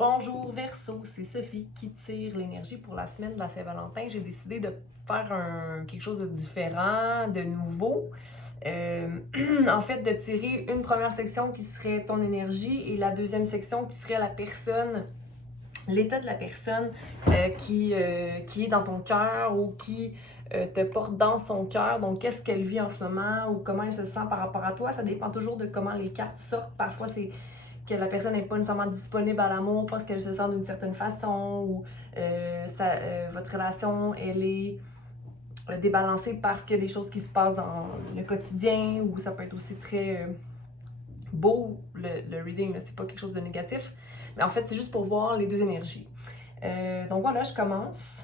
Bonjour Verseau, c'est Sophie qui tire l'énergie pour la semaine de la Saint-Valentin. J'ai décidé de faire quelque chose de différent, de nouveau. En fait, de tirer une première section qui serait ton énergie et la deuxième section qui serait la personne, l'état de la personne qui est dans ton cœur ou qui te porte dans son cœur. Donc, qu'est-ce qu'elle vit en ce moment ou comment elle se sent par rapport à toi. Ça dépend toujours de comment les cartes sortent. Parfois, c'est que la personne n'est pas nécessairement disponible à l'amour parce qu'elle se sent d'une certaine façon ou votre relation, elle est débalancée parce qu'il y a des choses qui se passent dans le quotidien ou ça peut être aussi très beau, le reading, c'est pas quelque chose de négatif. Mais en fait, c'est juste pour voir les deux énergies. Donc voilà, je commence.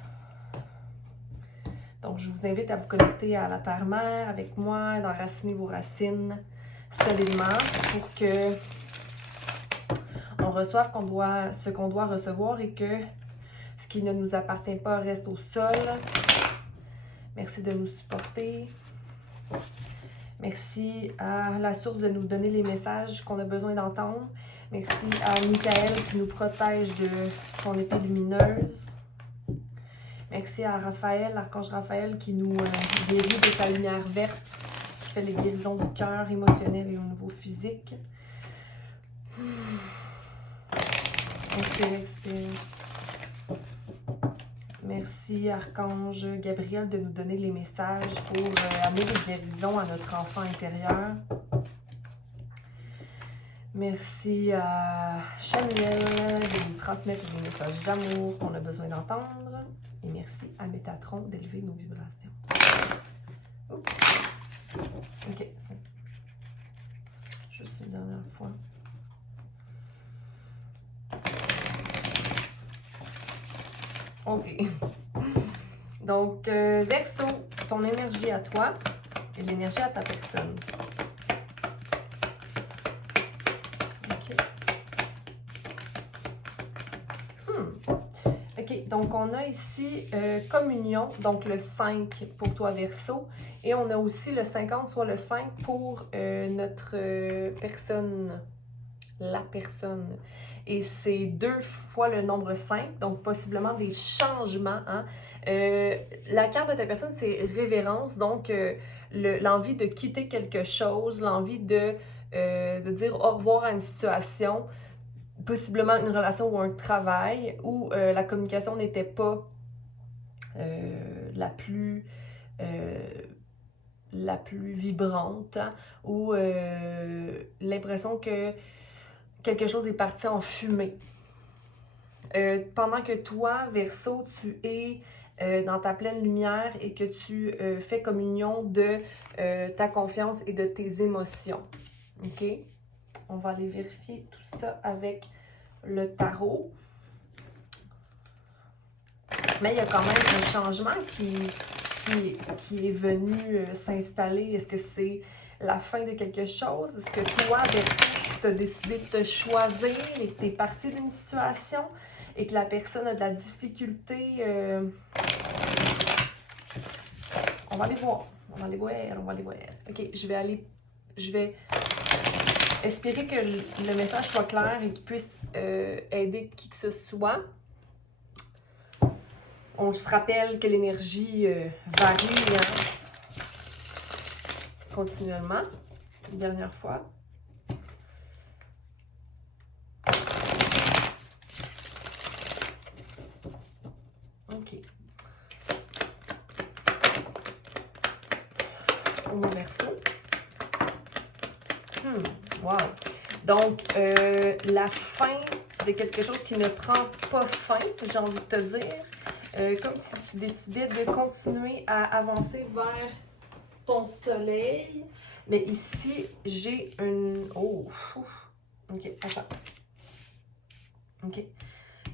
Donc, je vous invite à vous connecter à la Terre-Mère avec moi, d'enraciner vos racines solidement pour que on reçoive ce qu'on doit recevoir et que ce qui ne nous appartient pas reste au sol. Merci de nous supporter. Merci à la source de nous donner les messages qu'on a besoin d'entendre. Merci à Michael qui nous protège de son épée lumineuse. Merci à Raphaël, l'archange Raphaël qui nous guérit de sa lumière verte, qui fait les guérisons du cœur émotionnel et au niveau physique. Inspirez, expirez. Merci, Archange Gabriel, de nous donner les messages pour amener des guérisons à notre enfant intérieur. Merci à Chaniel de nous transmettre des messages d'amour qu'on a besoin d'entendre. Et merci à Métatron d'élever nos vibrations. Oups. Ok, c'est juste une dernière fois. Ok. Donc, Verseau, ton énergie à toi et l'énergie à ta personne. Ok. Ok, donc on a ici communion, donc le 5 pour toi Verseau. Et on a aussi le 50, soit le 5 pour notre personne, la personne. Et c'est 2 fois le nombre 5, donc possiblement des changements. Hein? La carte de ta personne, c'est révérence, donc l'envie de quitter quelque chose, l'envie de dire au revoir à une situation, possiblement une relation ou un travail où la communication n'était pas la plus vibrante, hein, ou l'impression que quelque chose est parti en fumée. Pendant que toi, Verseau, tu es dans ta pleine lumière et que tu fais communion de ta confiance et de tes émotions. OK? On va aller vérifier tout ça avec le tarot. Mais il y a quand même un changement qui est venu s'installer. Est-ce que c'est la fin de quelque chose? Est-ce que toi, Verseau, tu as décidé de te choisir et que tu es parti d'une situation et que la personne a de la difficulté? On va aller voir. On va aller voir. OK, je vais espérer que le message soit clair et qu'il puisse aider qui que ce soit. On se rappelle que l'énergie varie continuellement. Une dernière fois. OK. Au mot Verseau. Wow. Donc, la fin de quelque chose qui ne prend pas fin, j'ai envie de te dire. Comme si tu décidais de continuer à avancer vers ton soleil. Mais ici, j'ai une... Oh! OK, attends. OK.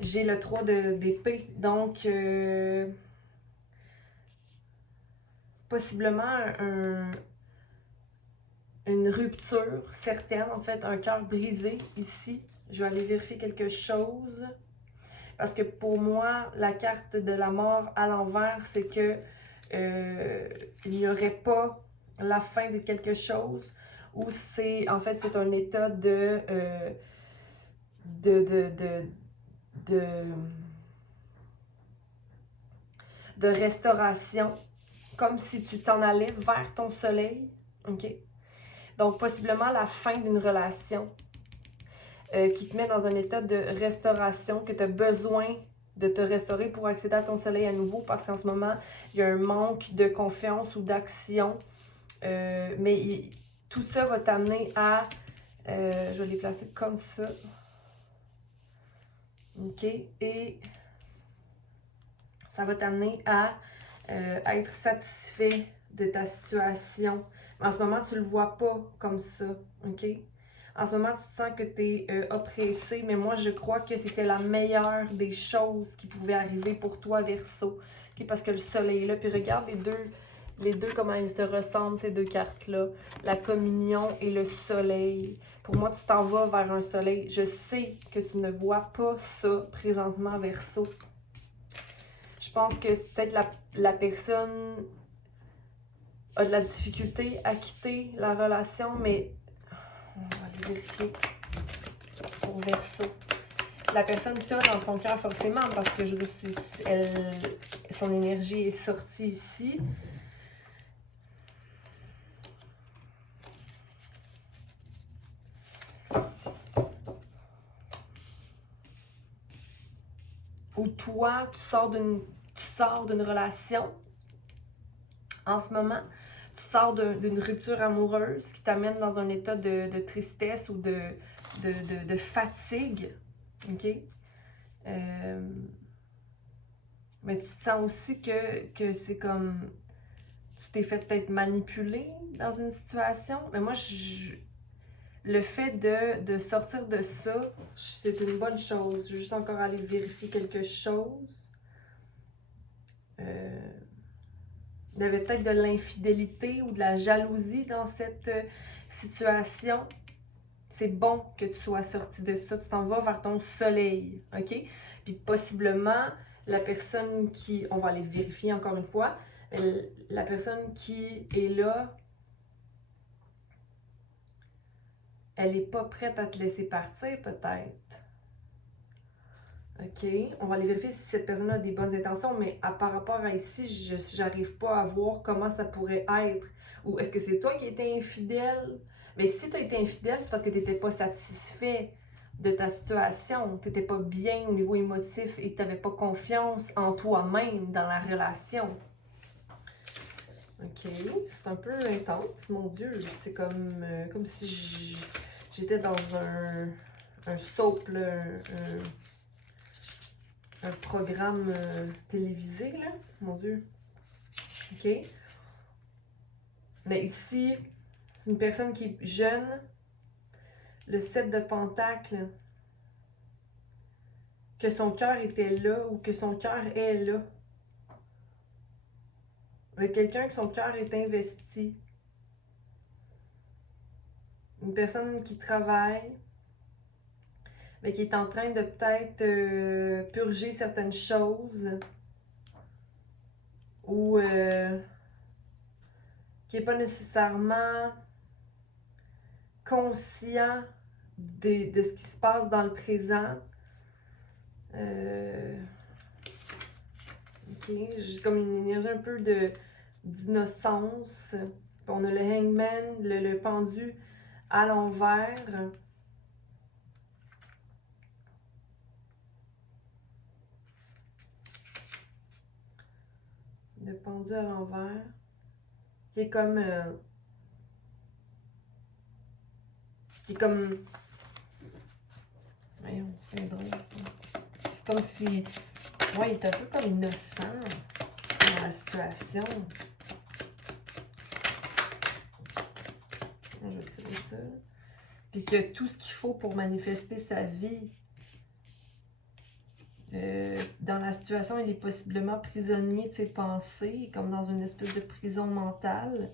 J'ai le 3 d'épée. Donc, possiblement une rupture certaine, en fait, un cœur brisé ici. Je vais aller vérifier quelque chose. Parce que pour moi, la carte de la mort à l'envers, c'est que il n'y aurait pas la fin de quelque chose, ou c'est, en fait, c'est un état de restauration, comme si tu t'en allais vers ton soleil, ok? Donc, possiblement la fin d'une relation qui te met dans un état de restauration, que tu as besoin de te restaurer pour accéder à ton soleil à nouveau, parce qu'en ce moment, il y a un manque de confiance ou d'action. Mais tout ça va t'amener à... je vais les placer comme ça. OK? Et ça va t'amener à être satisfait de ta situation. Mais en ce moment, tu ne le vois pas comme ça. OK? En ce moment, tu te sens que tu es oppressé, mais moi, je crois que c'était la meilleure des choses qui pouvaient arriver pour toi, Verseau. Okay? Parce que le soleil est là. Puis regarde les deux, comment ils se ressemblent, ces deux cartes-là. La communion et le soleil. Pour moi, tu t'en vas vers un soleil. Je sais que tu ne vois pas ça présentement, Verseau. Je pense que peut-être la personne a de la difficulté à quitter la relation, mais on va aller vérifier pour Verseau. La personne t'a dans son cœur forcément, parce que je veux dire, son énergie est sortie ici. Ou toi, tu sors d'une relation en ce moment, tu sors d'une rupture amoureuse qui t'amène dans un état de tristesse ou de fatigue, ok? Mais tu te sens aussi que c'est comme, tu t'es fait peut-être manipuler dans une situation, mais moi, le fait de sortir de ça, c'est une bonne chose. Je vais juste encore aller vérifier quelque chose. Il y avait peut-être de l'infidélité ou de la jalousie dans cette situation. C'est bon que tu sois sorti de ça. Tu t'en vas vers ton soleil, OK? Puis possiblement, la personne qui... On va aller vérifier encore une fois. La personne qui est là, elle n'est pas prête à te laisser partir, peut-être. OK. On va aller vérifier si cette personne a des bonnes intentions, mais par rapport à ici, je n'arrive pas à voir comment ça pourrait être. Ou est-ce que c'est toi qui étais infidèle? Mais si tu as été infidèle, c'est parce que tu n'étais pas satisfait de ta situation. Tu n'étais pas bien au niveau émotif et tu n'avais pas confiance en toi-même dans la relation. OK. C'est un peu intense, mon Dieu. C'est comme si j'étais dans un soap, là, un programme télévisé, là. Mon Dieu. OK? Mais ici, c'est une personne qui est jeune. Le 7 de Pentacles. Que son cœur était là ou que son cœur est là. Avec quelqu'un que son cœur est investi. Une personne qui travaille, mais qui est en train de peut-être purger certaines choses. Ou qui n'est pas nécessairement conscient de ce qui se passe dans le présent. Ok, j'ai comme une énergie un peu d'innocence. On a le hangman, le pendu à l'envers. Le pendu à l'envers. Qui est comme... Voyons, c'est drôle. C'est comme si... Ouais, il est un peu comme innocent dans la situation. Je vais tirer ça. Puis qu'il a tout ce qu'il faut pour manifester sa vie. Dans la situation, il est possiblement prisonnier de ses pensées, comme dans une espèce de prison mentale.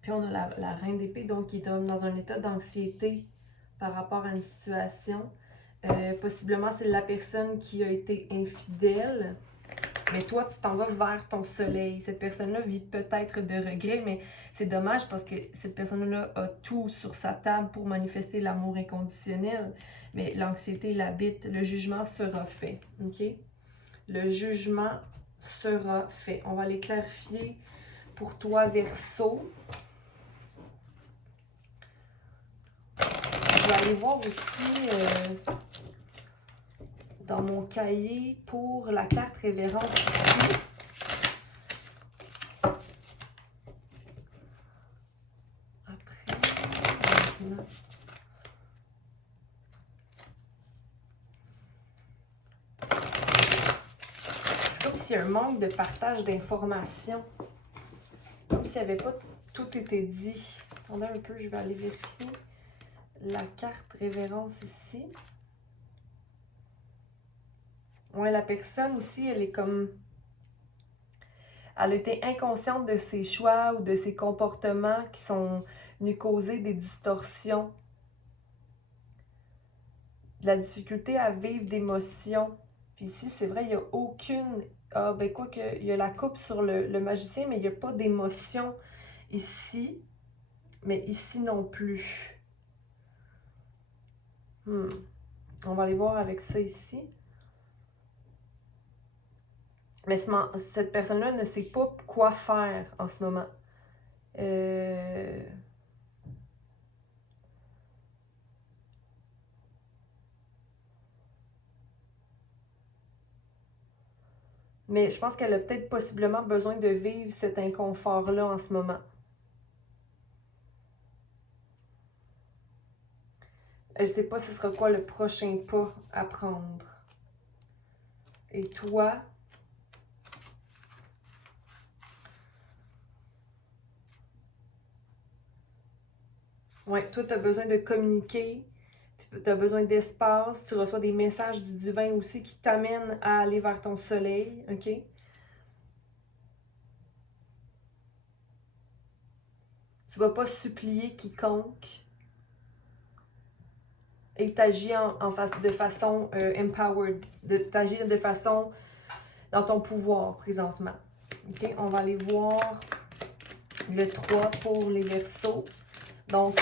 Puis on a la reine d'épée, donc qui est dans un état d'anxiété par rapport à une situation. Possiblement, c'est la personne qui a été infidèle. Mais toi, tu t'en vas vers ton soleil. Cette personne-là vit peut-être de regrets, mais c'est dommage parce que cette personne-là a tout sur sa table pour manifester l'amour inconditionnel. Mais l'anxiété l'habite. Le jugement sera fait. OK? Le jugement sera fait. On va les clarifier pour toi, Verseau. Je vais aller voir aussi dans mon cahier pour la carte révérence ici. Après, maintenant. C'est comme s'il y a un manque de partage d'informations. Comme s'il n'y avait pas tout été dit. Attendez un peu, je vais aller vérifier la carte révérence ici. Ouais, la personne ici, elle est comme... Elle a été inconsciente de ses choix ou de ses comportements qui sont venus causer des distorsions. De la difficulté à vivre d'émotions. Puis ici, c'est vrai, il n'y a aucune... Ah, ben quoi que, il y a la coupe sur le magicien, mais il n'y a pas d'émotion ici. Mais ici non plus. On va aller voir avec ça ici. Mais cette personne-là ne sait pas quoi faire en ce moment. Mais je pense qu'elle a peut-être possiblement besoin de vivre cet inconfort-là en ce moment. Elle ne sait pas ce sera quoi le prochain pas à prendre. Et toi, ouais, toi, tu as besoin de communiquer, tu as besoin d'espace, tu reçois des messages du divin aussi qui t'amènent à aller vers ton soleil, OK? Tu ne vas pas supplier quiconque et t'agis de façon empowered, t'agis de façon dans ton pouvoir présentement. OK? On va aller voir le 3 pour les Verseaux. Donc,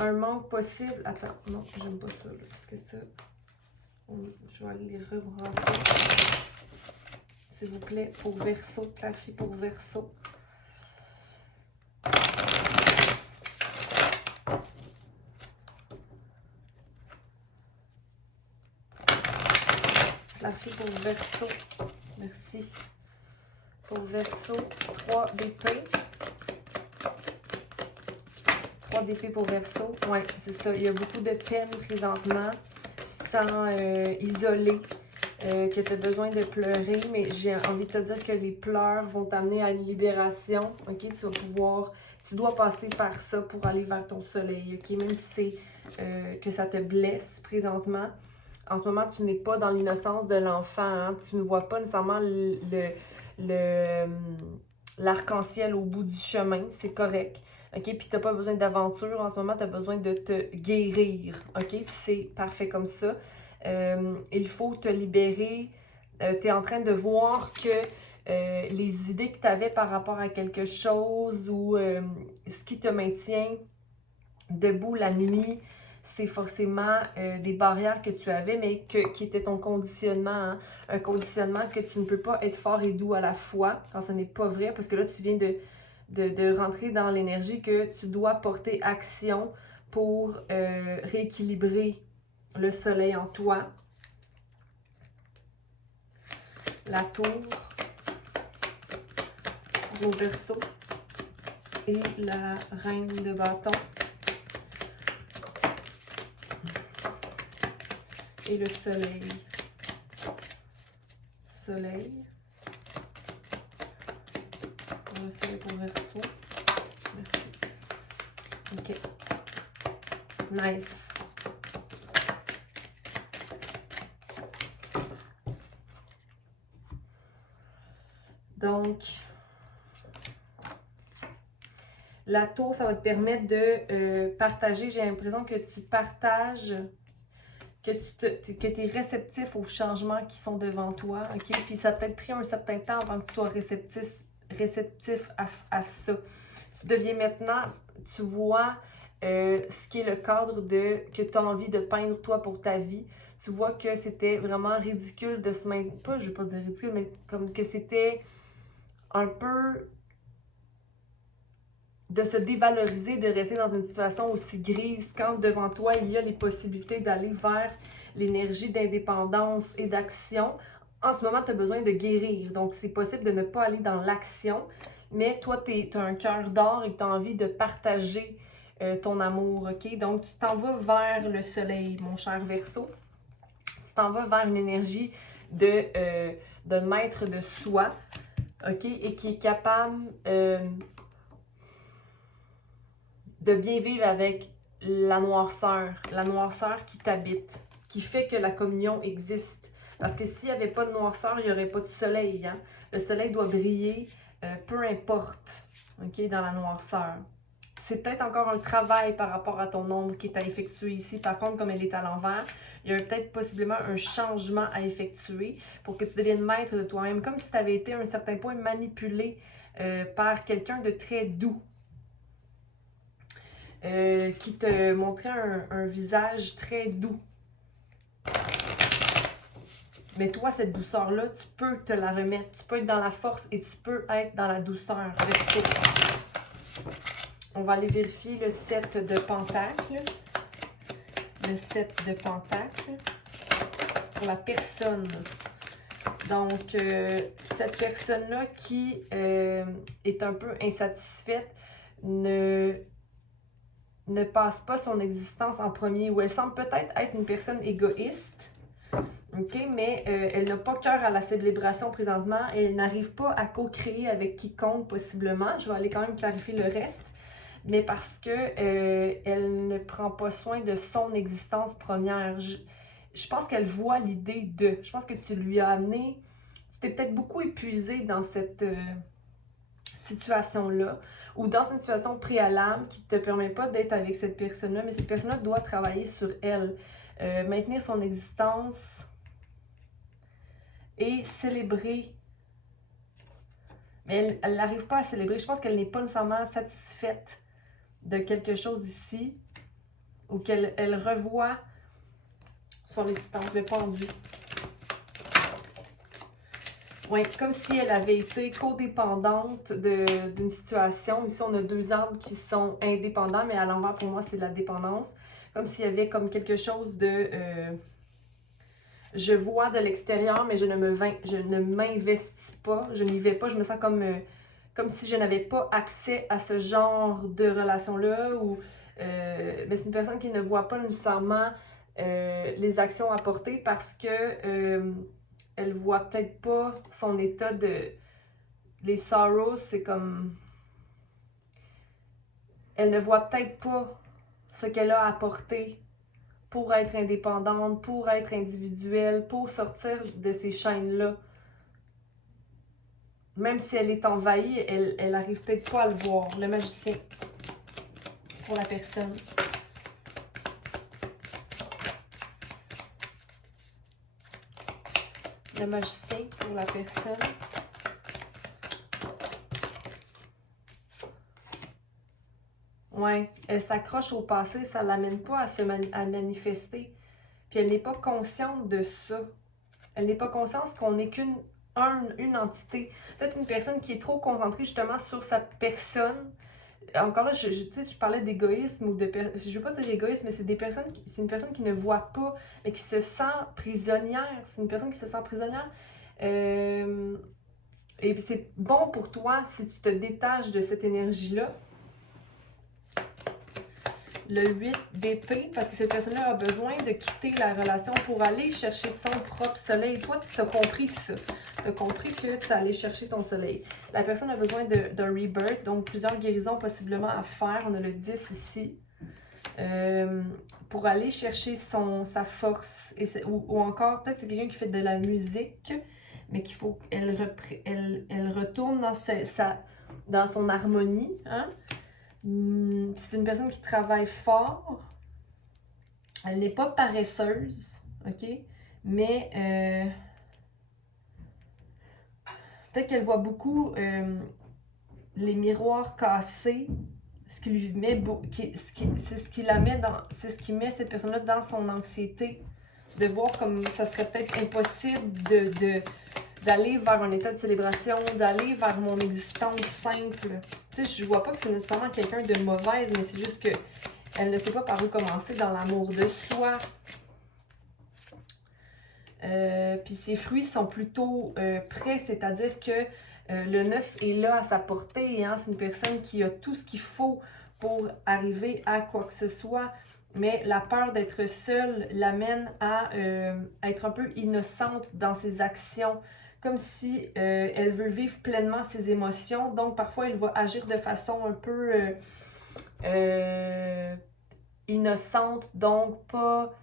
un manque possible. Attends, non, j'aime pas ça. Là, parce que ça, je vais aller les rebrasser. S'il vous plaît, pour Verseau, clarifier pour Verseau. Clarifier pour Verseau. Merci. Pour Verseau, 3 d'épée. 3 d'épée pour Verseau. Ouais, c'est ça. Il y a beaucoup de peine présentement. Tu te sens isolé. Que tu as besoin de pleurer, mais j'ai envie de te dire que les pleurs vont t'amener à une libération, ok? Tu dois passer par ça pour aller vers ton soleil, ok? Même si c'est que ça te blesse présentement. En ce moment, tu n'es pas dans l'innocence de l'enfant, hein? Tu ne vois pas nécessairement l'arc-en-ciel au bout du chemin, c'est correct. OK? Puis t'as pas besoin d'aventure en ce moment, tu as besoin de te guérir. OK? Puis c'est parfait comme ça. Il faut te libérer. Tu es en train de voir que les idées que tu avais par rapport à quelque chose ou ce qui te maintient debout la nuit, c'est forcément des barrières que tu avais, mais qui était ton conditionnement. Hein? Un conditionnement que tu ne peux pas être fort et doux à la fois, quand ce n'est pas vrai, parce que là, tu viens de rentrer dans l'énergie que tu dois porter action pour rééquilibrer le soleil en toi. La tour, vos Verseaux et la reine de bâton. Et le soleil. Soleil. Pour le soleil pour Verseau. Merci. OK. Nice. Donc, la tour, ça va te permettre de partager. J'ai l'impression que tu partages que tu es réceptif aux changements qui sont devant toi, OK? Puis ça a peut-être pris un certain temps avant que tu sois réceptif à ça. Tu deviens maintenant, tu vois ce qui est le cadre que tu as envie de peindre toi pour ta vie. Tu vois que c'était vraiment ridicule de se maintenir, pas, je veux pas dire ridicule, mais comme que c'était un peu de se dévaloriser, de rester dans une situation aussi grise quand devant toi il y a les possibilités d'aller vers l'énergie d'indépendance et d'action. En ce moment, tu as besoin de guérir, donc c'est possible de ne pas aller dans l'action, mais toi, tu as un cœur d'or et tu as envie de partager ton amour, OK? Donc, tu t'en vas vers le soleil, mon cher Verseau. Tu t'en vas vers une énergie de maître de soi, OK? Et qui est capable de bien vivre avec la noirceur qui t'habite, qui fait que la communion existe. Parce que s'il n'y avait pas de noirceur, il n'y aurait pas de soleil. Hein? Le soleil doit briller, peu importe, okay, dans la noirceur. C'est peut-être encore un travail par rapport à ton ombre qui est à effectuer ici. Par contre, comme elle est à l'envers, il y a peut-être possiblement un changement à effectuer pour que tu deviennes maître de toi-même, comme si tu avais été à un certain point manipulé par quelqu'un de très doux. Qui te montrait un visage très doux. Mais toi, cette douceur-là, tu peux te la remettre. Tu peux être dans la force et tu peux être dans la douceur avec ça. On va aller vérifier le 7 de Pentacles. Le 7 de Pentacles pour la personne. Donc, cette personne-là qui est un peu insatisfaite ne passe pas son existence en premier, ou elle semble peut-être être une personne égoïste, ok, mais elle n'a pas cœur à la célébration présentement, et elle n'arrive pas à co-créer avec quiconque possiblement. Je vais aller quand même clarifier le reste, mais parce que elle ne prend pas soin de son existence première. Je pense qu'elle voit l'idée de. Je pense que tu lui as amené. Tu t'es peut-être beaucoup épuisé dans cette situation-là, ou dans une situation préalable qui ne te permet pas d'être avec cette personne-là, mais cette personne-là doit travailler sur elle, maintenir son existence et célébrer. Mais elle n'arrive pas à célébrer. Je pense qu'elle n'est pas nécessairement satisfaite de quelque chose ici, ou qu'elle revoit son existence, le pendu. Oui, comme si elle avait été codépendante d'une situation. Ici, on a deux arbres qui sont indépendants, mais à l'envers, pour moi, c'est la dépendance. Comme s'il y avait comme quelque chose de... je vois de l'extérieur, mais je ne m'investis pas, je n'y vais pas. Je me sens comme si je n'avais pas accès à ce genre de relation-là. Mais c'est une personne qui ne voit pas nécessairement les actions à porter parce que... elle voit peut-être pas son état de... Les sorrows, c'est comme... Elle ne voit peut-être pas ce qu'elle a à apporter pour être indépendante, pour être individuelle, pour sortir de ces chaînes-là. Même si elle est envahie, elle arrive peut-être pas à le voir. Le magicien, pour la personne. Le magicien, pour la personne. Ouais, elle s'accroche au passé, ça ne l'amène pas à manifester. Puis elle n'est pas consciente de ça. Elle n'est pas consciente qu'on n'est une entité. Peut-être une personne qui est trop concentrée justement sur sa personne. Encore là, je parlais d'égoïsme ou de... Je ne veux pas dire égoïsme, mais c'est une personne qui ne voit pas, mais qui se sent prisonnière. C'est une personne qui se sent prisonnière. Et puis c'est bon pour toi si tu te détaches de cette énergie-là. Le 8 d'épée, parce que cette personne-là a besoin de quitter la relation pour aller chercher son propre soleil. Toi, tu as compris ça. Tu as compris que tu allais chercher ton soleil. La personne a besoin d'un rebirth, donc plusieurs guérisons possiblement à faire. On a le 10 ici. Pour aller chercher sa force. Ou encore, peut-être c'est quelqu'un qui fait de la musique, mais qu'il faut qu'elle retourne dans son harmonie. Hein? C'est une personne qui travaille fort. Elle n'est pas paresseuse, ok? Mais peut-être qu'elle voit beaucoup les miroirs cassés, ce qui lui met c'est ce qui la met dans, c'est ce qui met cette personne-là dans son anxiété, de voir comme ça serait peut-être impossible d'aller vers un état de célébration, d'aller vers mon existence simple. Tu sais, je vois pas que c'est nécessairement quelqu'un de mauvaise, mais c'est juste que elle ne sait pas par où commencer dans l'amour de soi. Puis ses fruits sont plutôt prêts, c'est-à-dire que le 9 est là à sa portée. Hein? C'est une personne qui a tout ce qu'il faut pour arriver à quoi que ce soit. Mais la peur d'être seule l'amène à être un peu innocente dans ses actions. Comme si elle veut vivre pleinement ses émotions. Donc parfois elle va agir de façon un peu innocente. Donc pas...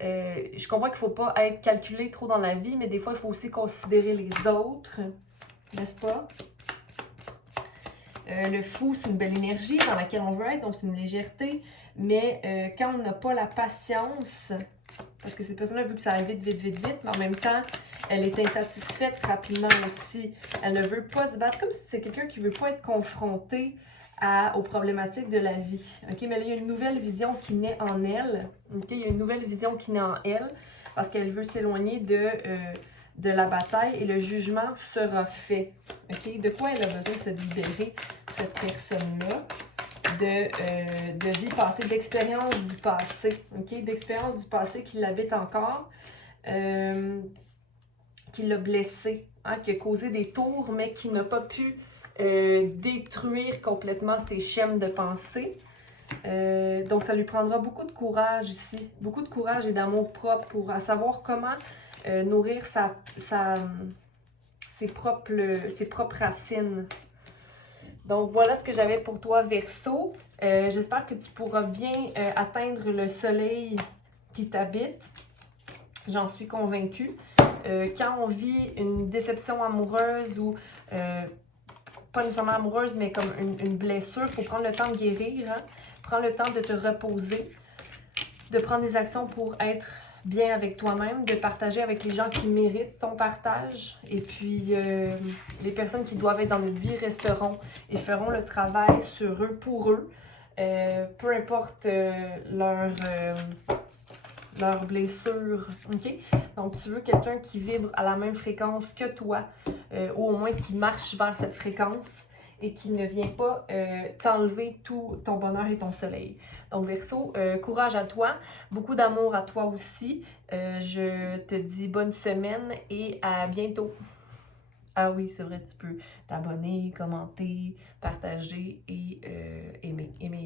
je comprends qu'il ne faut pas être calculé trop dans la vie, mais des fois, il faut aussi considérer les autres, n'est-ce pas? Le fou, c'est une belle énergie dans laquelle on veut être, donc c'est une légèreté, mais quand on n'a pas la patience, parce que cette personne-là, vu que ça va vite, vite, vite, vite, mais en même temps, elle est insatisfaite rapidement aussi. Elle ne veut pas se battre, comme si c'est quelqu'un qui ne veut pas être confronté aux problématiques de la vie. OK? Mais là, il y a une nouvelle vision qui naît en elle. OK? Il y a une nouvelle vision qui naît en elle parce qu'elle veut s'éloigner de la bataille et le jugement sera fait. OK? De quoi elle a besoin de se libérer, cette personne-là? De vie passée, d'expérience du passé, ok? D'expérience du passé qui l'habite encore, qui l'a blessé, hein, qui a causé des tours, mais qui n'a pas pu détruire complètement ses schèmes de pensée. Donc, ça lui prendra beaucoup de courage ici, beaucoup de courage et d'amour propre pour savoir comment nourrir ses propres racines. Donc, voilà ce que j'avais pour toi, Verseau. J'espère que tu pourras bien atteindre le soleil qui t'habite. J'en suis convaincue. Quand on vit une déception amoureuse ou pas nécessairement amoureuse, mais comme une blessure, il faut prendre le temps de guérir. Hein? Prends le temps de te reposer, de prendre des actions pour être bien avec toi-même, de partager avec les gens qui méritent ton partage. Et puis, les personnes qui doivent être dans notre vie resteront et feront le travail sur eux, pour eux. Peu importe leur blessure, ok? Donc, tu veux quelqu'un qui vibre à la même fréquence que toi, ou au moins qui marche vers cette fréquence et qui ne vient pas t'enlever tout ton bonheur et ton soleil. Donc, Verseau, courage à toi, beaucoup d'amour à toi aussi. Je te dis bonne semaine et à bientôt. Ah oui, c'est vrai, tu peux t'abonner, commenter, partager et aimer, aimer, aimer.